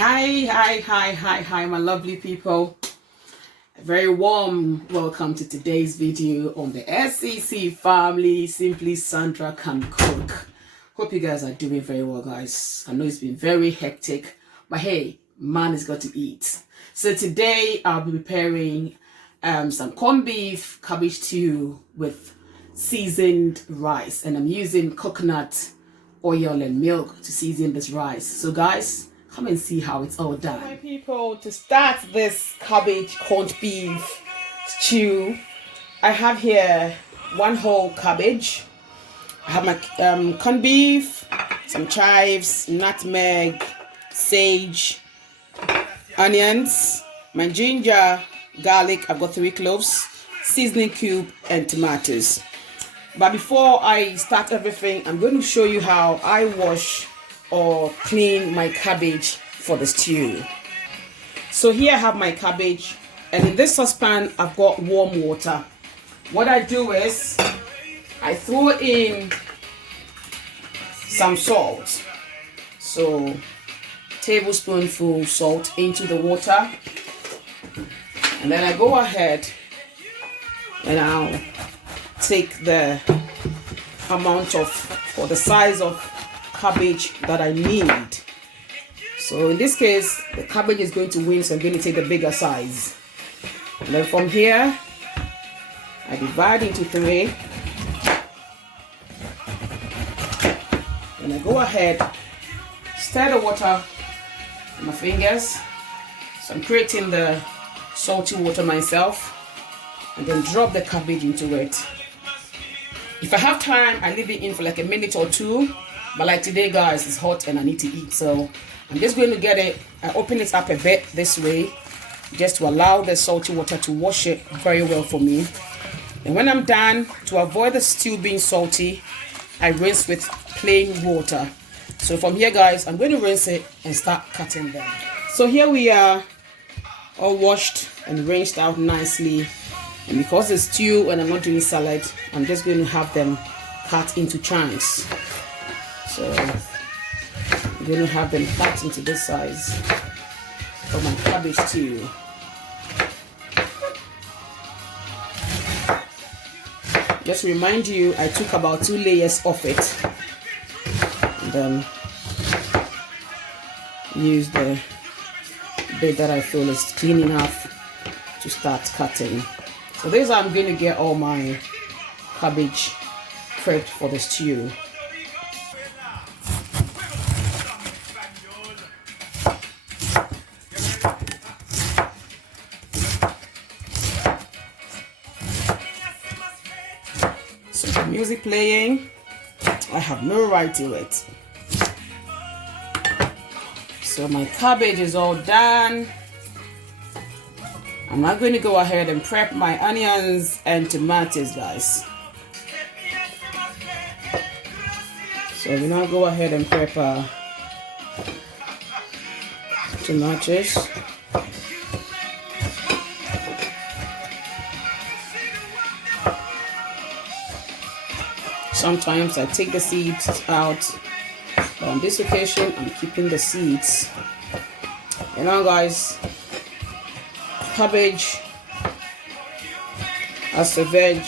Hi, my lovely people. A very warm welcome to today's video on the SCC family. Simply Sandra Can Cook. Hope you guys are doing very well, guys. I know it's been very hectic, but hey, man has got to eat. So today I'll be preparing some corned beef, cabbage stew with seasoned rice, and I'm using coconut oil and milk to season this rice. So guys, come and see how it's all done. My people, to start this cabbage corned beef stew, I have here one whole cabbage. I have my corned beef, some chives, nutmeg, sage, onions, my ginger, garlic. I've got 3 cloves, seasoning cube, and tomatoes. But before I start everything, I'm going to show you how I wash or clean my cabbage for the stew. So here I have my cabbage, and in this saucepan I've got warm water. What I do is I throw in some salt, so tablespoonful salt into the water, and then I go ahead and I'll take the amount of, or the size of cabbage that I need. So in this case, the cabbage is going to win, so I'm going to take the bigger size. And then from here, I divide into 3. And I go ahead, stir the water with my fingers. So I'm creating the salty water myself, and then drop the cabbage into it. If I have time, I leave it in for like a minute or 2. But like today, guys, it's hot and I need to eat, so I'm just going to get it. I open it up a bit this way, just to allow the salty water to wash it very well for me. And when I'm done, to avoid the stew being salty, I rinse with plain water. So from here, guys, I'm going to rinse it and start cutting them. So here we are, all washed and rinsed out nicely. And because it's stew and I'm not doing salad, I'm just going to have them cut into chunks. So I'm going to have them cut into this size for my cabbage stew. Just to remind you, I took about 2 layers of it, and then use the bit that I feel is clean enough to start cutting. So this is how I'm going to get all my cabbage prepped for the stew. So the music playing, I have no right to it. So my cabbage is all done. I'm now going to go ahead and prep my onions and tomatoes, guys. So we now go ahead and prep our tomatoes. Sometimes I take the seeds out, but on this occasion I'm keeping the seeds. And now, guys, cabbage as a veg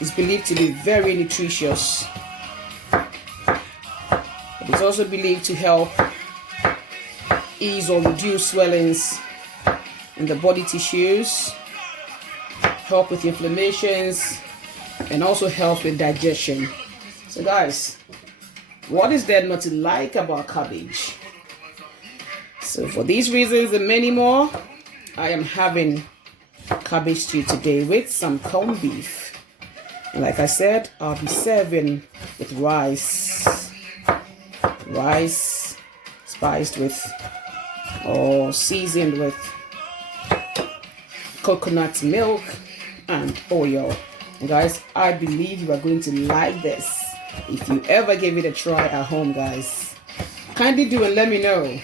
is believed to be very nutritious. It is also believed to help ease or reduce swellings in the body tissues, help with inflammations, and also help with digestion. So guys, what is there not to like about cabbage? So for these reasons and many more, I am having cabbage stew today with some corned beef. And like I said, I'll be serving with rice. Rice spiced with or seasoned with coconut milk and oil. And guys, I believe you are going to like this. If you ever give it a try at home, guys, kindly do and let me know.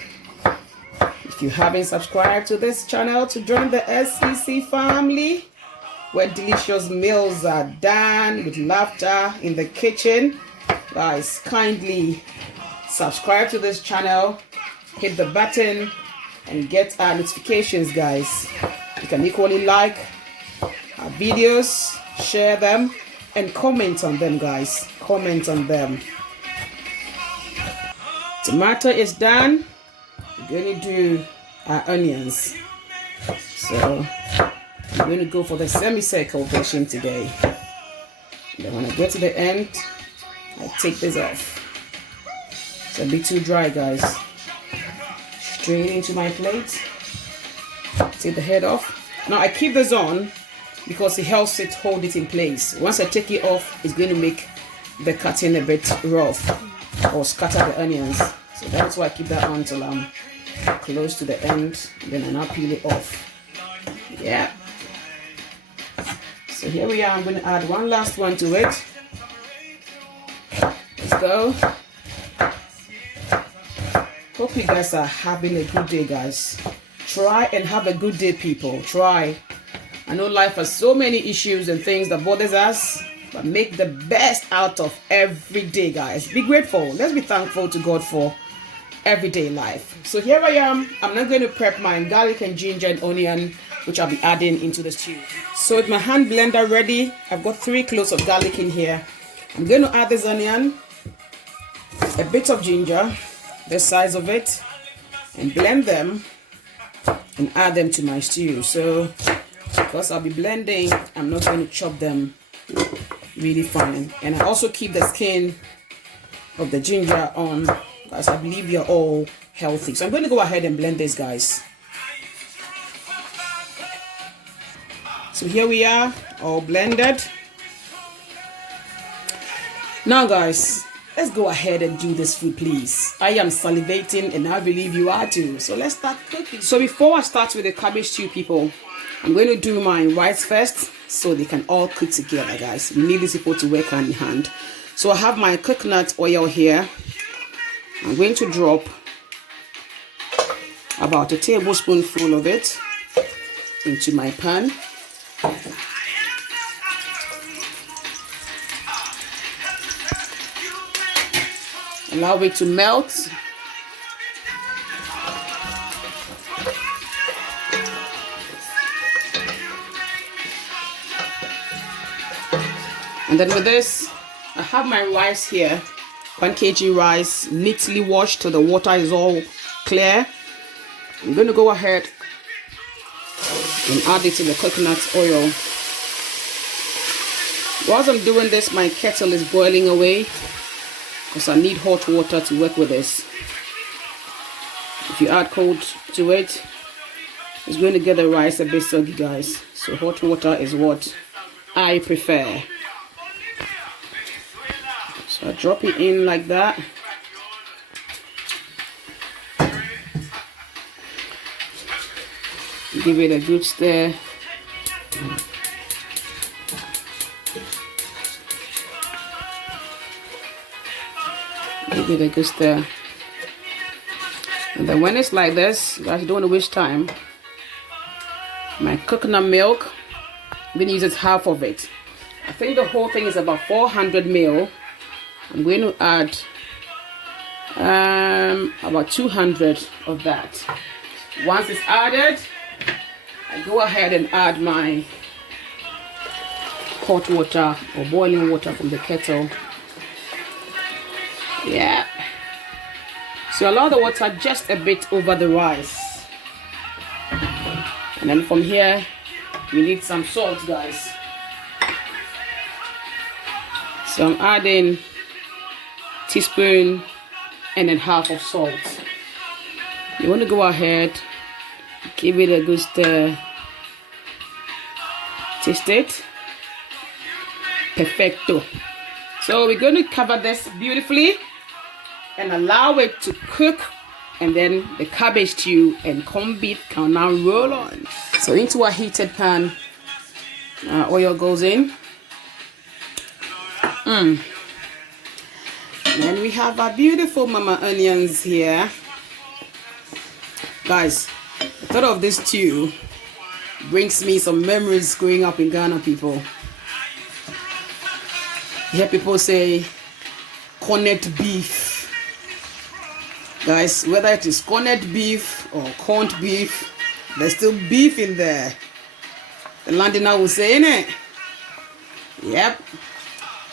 If you haven't subscribed to this channel to join the SCC family, where delicious meals are done with laughter in the kitchen, guys, kindly subscribe to this channel hit the button and get our notifications, guys. You can equally like our videos, share them, and comment on them, guys. Comment on them. Tomato is done. We're going to do our onions. So I'm going to go for the semicircle version today. Then when I get to the end, I take this off. It's a bit too dry, guys. Straight into my plate. Take the head off. Now I keep this on because it helps it hold it in place. Once I take it off, it's going to make the cutting a bit rough or scatter the onions. So that's why I keep that on till I'm close to the end. Then I now peel it off. Yeah. So here we are. I'm going to add one last one to it. Let's go. Hope you guys are having a good day, guys. Try and have a good day, people. Try. I know life has so many issues and things that bothers us, but make the best out of every day, guys. Be grateful. Let's be thankful to God for everyday life. So here I am. I'm now going to prep my garlic and ginger and onion, which I'll be adding into the stew. So with my hand blender ready, I've got 3 cloves of garlic in here. I'm going to add this onion, a bit of ginger, the size of it, and blend them and add them to my stew. So because I'll be blending, I'm not going to chop them really fine. And I also keep the skin of the ginger on, because I believe you're all healthy. So I'm going to go ahead and blend this, guys. So here we are, all blended. Now, guys, let's go ahead and do this food, please. I am salivating and I believe you are too. So let's start cooking. So before I start with the cabbage stew, people, I'm going to do my rice first so they can all cook together, guys. We need these people to work hand in hand. So I have my coconut oil here. I'm going to drop about a tablespoonful of it into my pan. Allow it to melt. And then with this, I have my rice here, 1 kg rice, neatly washed till the water is all clear. I'm going to go ahead and add it to the coconut oil. Whilst I'm doing this, my kettle is boiling away because I need hot water to work with this. If you add cold to it, it's going to get the rice a bit soggy, guys. So hot water is what I prefer. So I drop it in like that. Give it a good stir. Give it a good stir. And then when it's like this, guys, you don't want to waste time. My coconut milk, I'm going to use it half of it. I think the whole thing is about 400 ml. I'm going to add about 200 of that. Once it's added, I go ahead and add my hot water or boiling water from the kettle. Yeah. So allow the water just a bit over the rice. And then from here, we need some salt, guys. So I'm adding teaspoon and then half of salt. You want to go ahead, give it a good stir, taste it. Perfecto. So we're going to cover this beautifully and allow it to cook, and then the cabbage stew and corned beef can now roll on. So into a heated pan, oil goes in. And then we have our beautiful mama onions here. Guys, the thought of this stew brings me some memories growing up in Ghana, people. You hear people say corned beef. Guys, whether it is corned beef or corned beef, there's still beef in there. The Londoner will say, innit? Yep.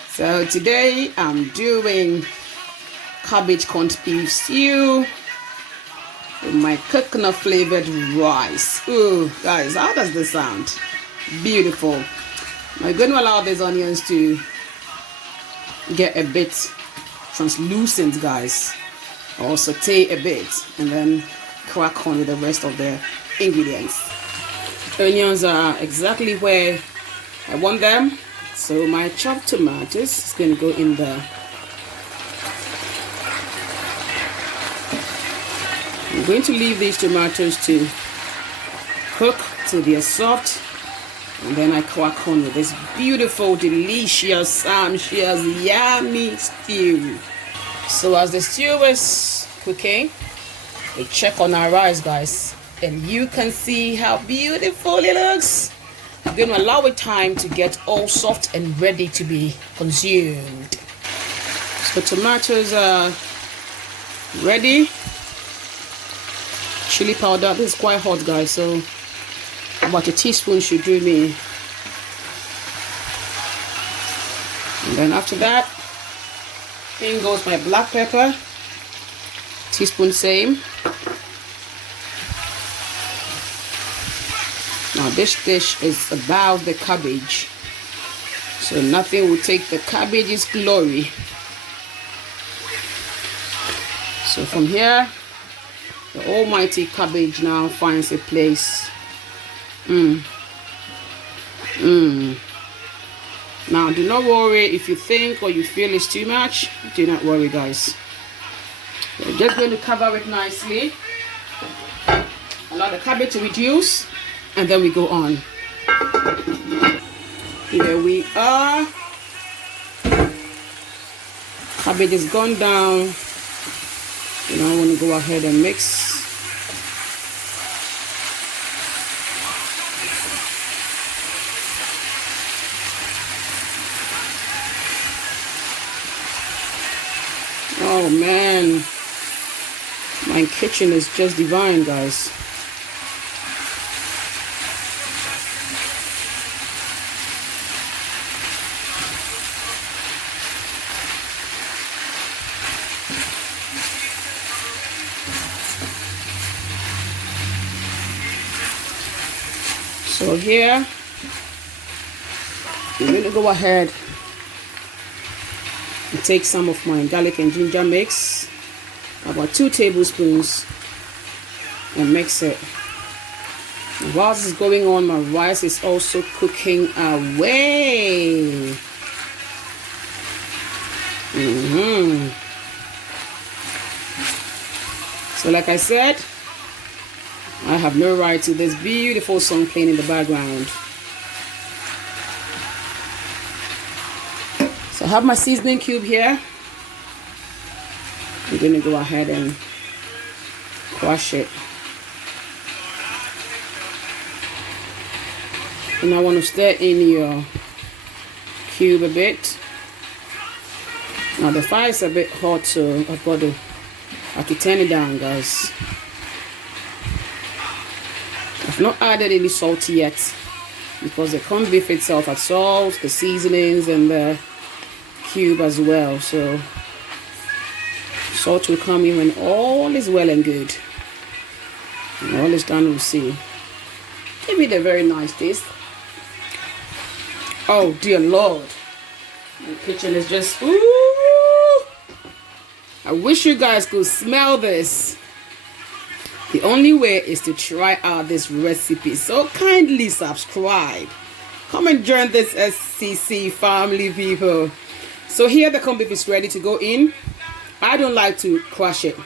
So today I'm doing cabbage corned beef stew with my coconut flavored rice. Ooh, guys, how does this sound? Beautiful. I'm going to allow these onions to get a bit translucent, guys, or saute a bit, and then crack on with the rest of the ingredients. Onions are exactly where I want them, so my chopped tomatoes is going to go in there. I'm going to leave these tomatoes to cook till they are soft, and then I crack on with this beautiful, delicious, sumptuous, yummy stew. So as the stew is cooking, we check on our rice, guys, and you can see how beautiful it looks. I'm going to allow it time to get all soft and ready to be consumed. So tomatoes are ready. Chili powder, this is quite hot, guys, so about a teaspoon should do me. And then after that, in goes my black pepper, teaspoon same. Now this dish is about the cabbage, so nothing will take the cabbage's glory. So from here, the almighty cabbage now finds a place. Now do not worry if you think or you feel it's too much. Do not worry, guys. We're just going to cover it nicely, allow the cabbage to reduce, and then we go on. Here we are. Cabbage has gone down. Now I want to go ahead and mix. Oh man, my kitchen is just divine, guys. So here, I'm going to go ahead and take some of my garlic and ginger mix, about 2 tablespoons, and mix it. And while this is going on, my rice is also cooking away. So like I said, I have no right to this beautiful song playing in the background. So I have my seasoning cube here. I'm going to go ahead and crush it. And I want to stir in your cube a bit. Now the fire is a bit hot, so I've got to have to turn it down, guys. I've not added any salt yet because the corned beef itself has salt, the seasonings, and the cube as well. So salt will come in when all is well and good. When all is done, we'll see. Give it a very nice taste. Oh dear Lord, the kitchen is just ooh. I wish you guys could smell this. The only way is to try out this recipe, so kindly subscribe. Come and join this SCC family, people. So here the corned beef is ready to go in. I don't like to crush it.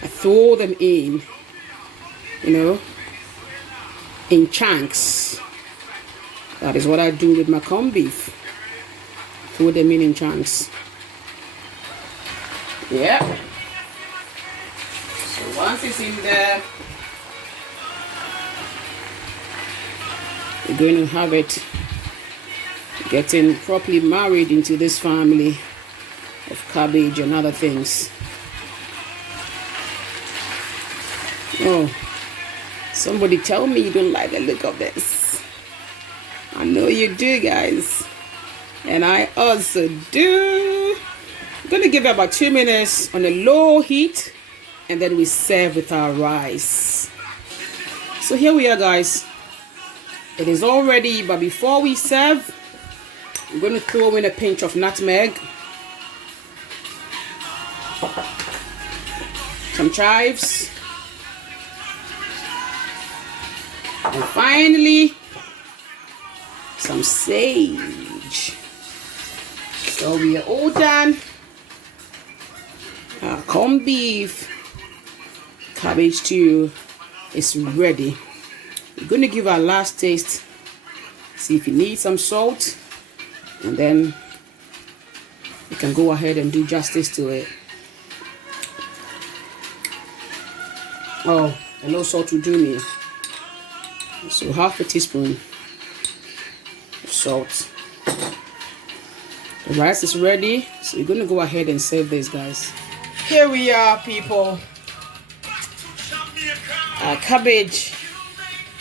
I throw them in, in chunks. That is what I do with my corned beef. Throw them in chunks. Yeah. So once it's in there, we're going to have it getting properly married into this family of cabbage and other things. Oh, somebody tell me you don't like the look of this. I know you do, guys. And I also do. I'm going to give it about 2 minutes on a low heat. And then we serve with our rice. So here we are, guys. It is all ready. But before we serve, I'm going to throw in a pinch of nutmeg. Some chives. And finally, some sage. So we are all done. Our corned beef cabbage stew is ready. We're going to give our last taste. See if you need some salt. And then you can go ahead and do justice to it. Oh, a little salt will do me. So half a teaspoon of salt. The rice is ready. So we're going to go ahead and serve this, guys. Here we are, people. Our cabbage,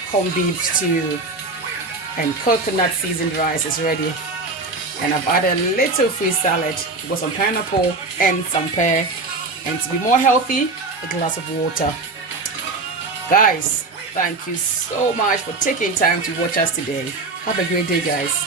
corned beef stew, and coconut seasoned rice is ready. And I've added a little fruit salad with some pineapple and some pear. And to be more healthy, a glass of water. Guys, thank you so much for taking time to watch us today. Have a great day, guys.